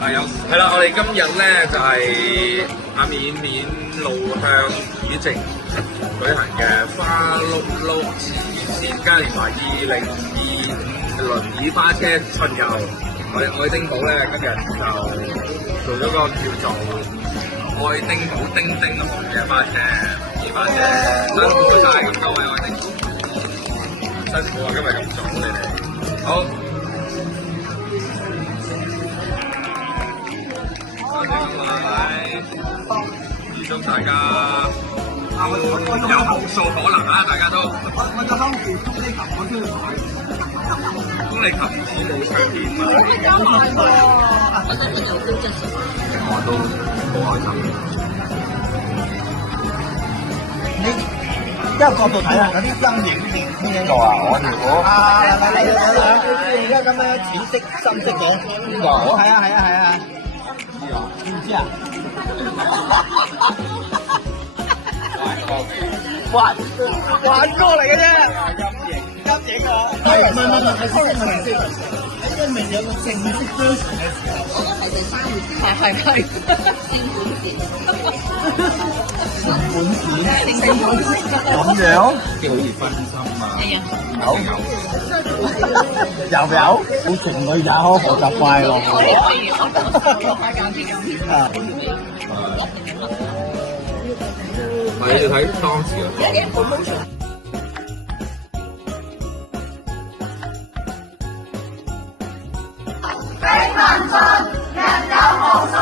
係啦，我哋今日咧就係阿綿綿路向以正舉行嘅花碌碌慈善嘉年華2025輪椅花車巡遊。愛丁堡咧今日就做咗個叫做愛丁堡叮叮號嘅花車，輪椅花車，辛苦晒咁多位愛丁堡，辛苦啊！今日咁早你哋，好。多謝各位，預祝大家有無數可能啊！大家都我就諗住中呢球我都要買，恭你琴子冇唱片嘛？我都好開心。你一個角度睇下嗰啲陰影面邊個啊？我條股而家咁樣淺色、深色嘅邊個？係啊。知唔知啊？幻歌嚟嘅啫，陰影啊！係先，因為有個正式 version 嘅時候，我係第3月先話係正本錢咁樣叫好似分心啊！有，好情侶有，何其快樂快減啲啊！係要睇當時嘅。俾民信，人有無數。